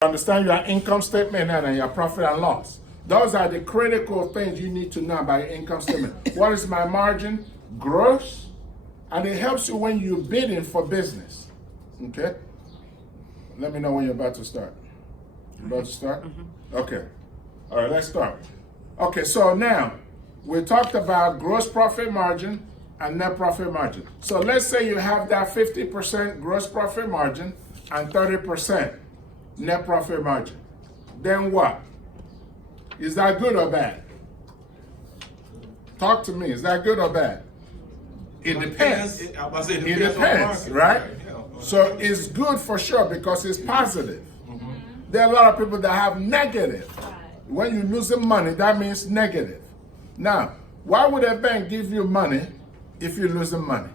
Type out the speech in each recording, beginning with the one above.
Understand your income statement and your profit and loss. Those are the critical things you need to know about your income statement. What is my margin? Gross. And it helps you when you're bidding for business. Okay? Let me know when you're about to start. You about to start? Okay. All right, let's start. Okay, so now we talked about gross profit margin and net profit margin. So let's say you have that 50% gross profit margin and 30% net profit margin. Then what? Is that good or bad? Talk to me. Is that good or bad? It depends. It depends, right? So it's good for sure because it's positive. There are a lot of people that have negative. When you're losing money, that means negative. Now, why would a bank give you money if you're losing money?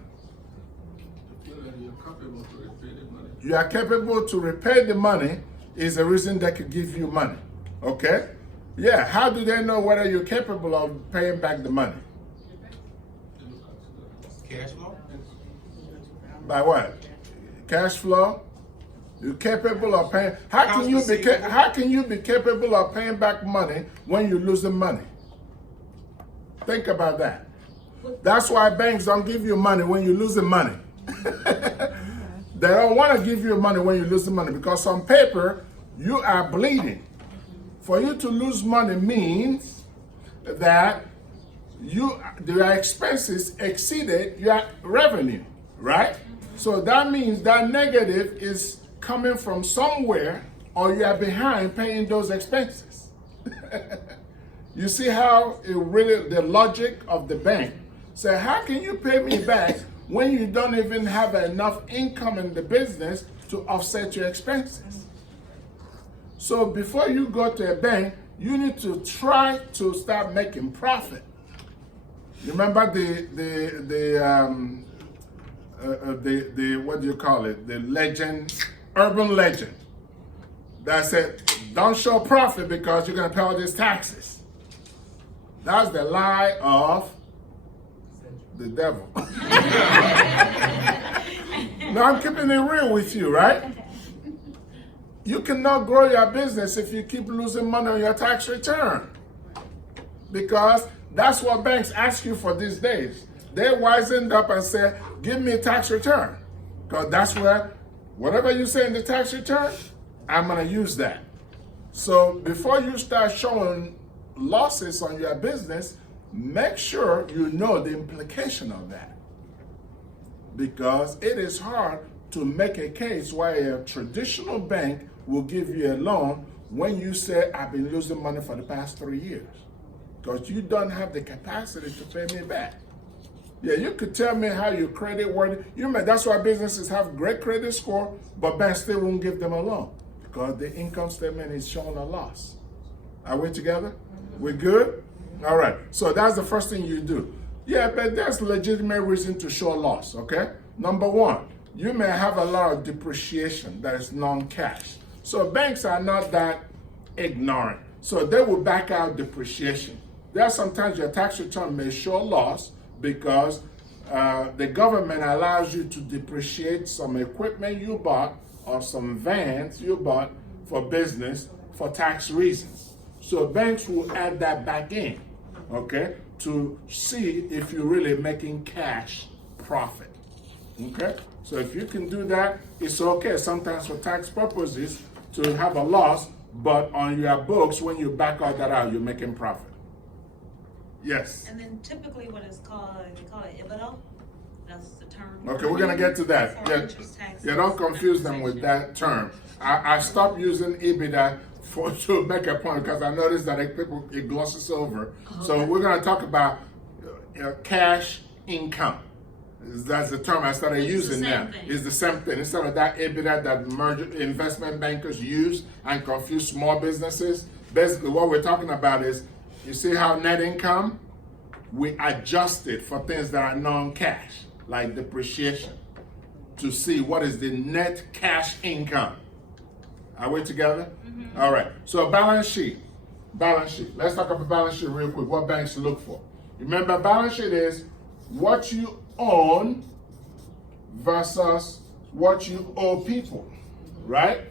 You are capable to repay the money is the reason they could give you money. Okay? Yeah, how do they know whether you're capable of paying back the money? Cash flow? By what? Cash flow? You're capable of paying. How can you be capable of paying back money when you're losing money? Think about that. That's why banks don't give you money when you're losing money. They don't want to give you money when you're losing money because on paper, you are bleeding. For you to lose money means that your expenses exceeded your revenue, right? So that means that negative is coming from somewhere or you are behind paying those expenses. You see how the logic of the bank say, how can you pay me back when you don't even have enough income in the business to offset your expenses? So before you go to a bank, you need to try to start making profit. Remember the what do you call it? The legend, urban legend that said, don't show profit because you're gonna pay all these taxes. That's the lie of the devil. No, I'm keeping it real with you, right? You cannot grow your business if you keep losing money on your tax return. Because that's what banks ask you for these days. They wisened up and say, give me a tax return. Because that's where, whatever you say in the tax return, I'm going to use that. So before you start showing losses on your business, make sure you know the implication of that. Because it is hard to make a case why a traditional bank will give you a loan when you say, I've been losing money for the past 3 years. Because you don't have the capacity to pay me back. Yeah, you could tell me how your credit worthy. That's why businesses have great credit score, but banks still won't give them a loan because the income statement is showing a loss. Are we together? We good? All right. So that's the first thing you do. Yeah, but there's legitimate reason to show loss, okay? Number one, you may have a lot of depreciation that is non-cash. So banks are not that ignorant. So they will back out depreciation. There are sometimes your tax return may show loss because the government allows you to depreciate some equipment you bought or some vans you bought for business for tax reasons. So banks will add that back in, okay, to see if you're really making cash profit, okay? So if you can do that, it's okay sometimes for tax purposes to have a loss, but on your books, when you back all that out, you're making profit. Yes? And then typically what it's called, they call it EBITDA. That's the term. Okay, we're gonna get to that. Yeah, don't confuse them with that term. I stopped using EBITDA to make a point because I noticed that it glosses over. Okay. So we're gonna talk about cash income. That's the term I started using now. It's the same thing. Instead of that EBITDA that investment bankers use and confuse small businesses, basically what we're talking about is, you see how net income, we adjust it for things that are non-cash, like depreciation, to see what is the net cash income. Are we together? Mm-hmm. All right. So balance sheet. Balance sheet. Let's talk about balance sheet real quick. What banks look for. Remember, balance sheet is what you own versus what you owe people, right?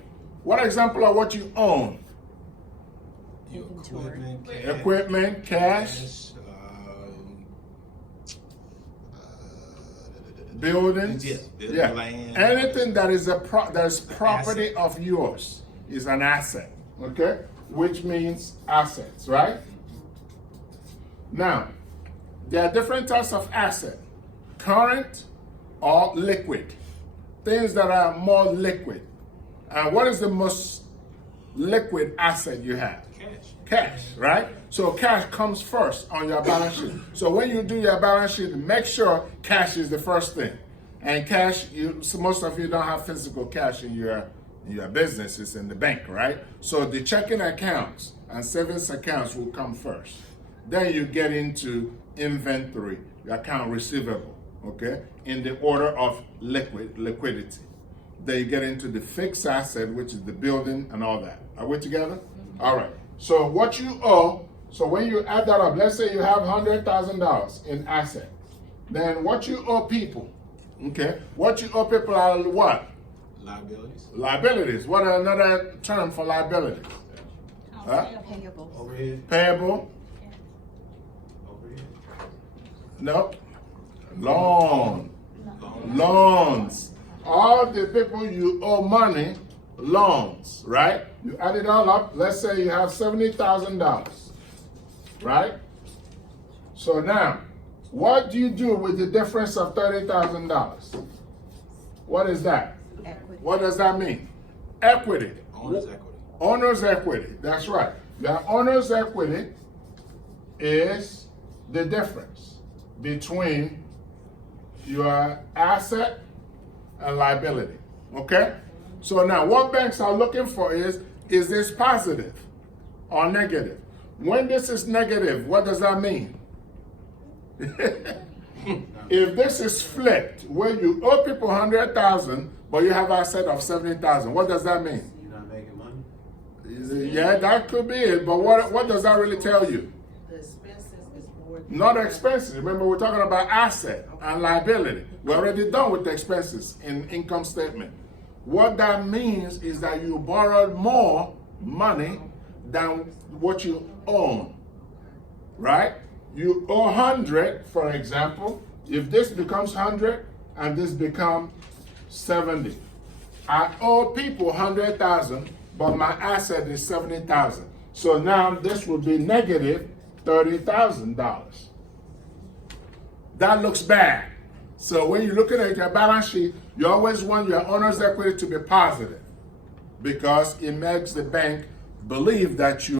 What example of what you own? Equipment, cash. Equipment, cash, buildings. Yes, building, land. Anything that is that is property of yours is an asset. Okay, which means assets, right? Now, there are different types of asset: current or liquid. Things that are more liquid. And what is the most liquid asset you have? Cash, right? So cash comes first on your balance sheet. So when you do your balance sheet, make sure cash is the first thing. And cash, so most of you don't have physical cash in your business, it's in the bank, right? So the checking accounts and savings accounts will come first. Then you get into inventory, your account receivable, okay? In the order of liquidity. Then you get into the fixed asset, which is the building and all that. Are we together? All right. So what you owe, so when you add that up, let's say you have $100,000 in asset. Then what you owe people, okay? What you owe people are what? Liabilities. Liabilities. What are another term for liabilities? Huh? Payable. Overhead. Payable? Overhead. Nope. Loan. Loans. All the people you owe money, loans, right? You add it all up. Let's say you have $70,000, right? So now, what do you do with the difference of $30,000? What is that? Equity. What does that mean? Equity. Owner's equity. Owner's equity. That's right. Your owner's equity is the difference between your asset and liability. Okay? So now what banks are looking for is this positive or negative? When this is negative, what does that mean? If this is flipped, where you owe people 100,000, but you have asset of 70,000, what does that mean? You're not making money. Yeah, that could be it, but what does that really tell you? The expenses is more than. Not expenses. Remember, we're talking about asset and liability. We're already done with the expenses in income statement. What that means is that you borrowed more money than what you own, right? You owe 100, for example. If this becomes 100 and this becomes 70, I owe people 100,000, but my asset is 70,000. So now this would be negative $30,000. That looks bad. So when you're looking at your balance sheet, you always want your owner's equity to be positive because it makes the bank believe that you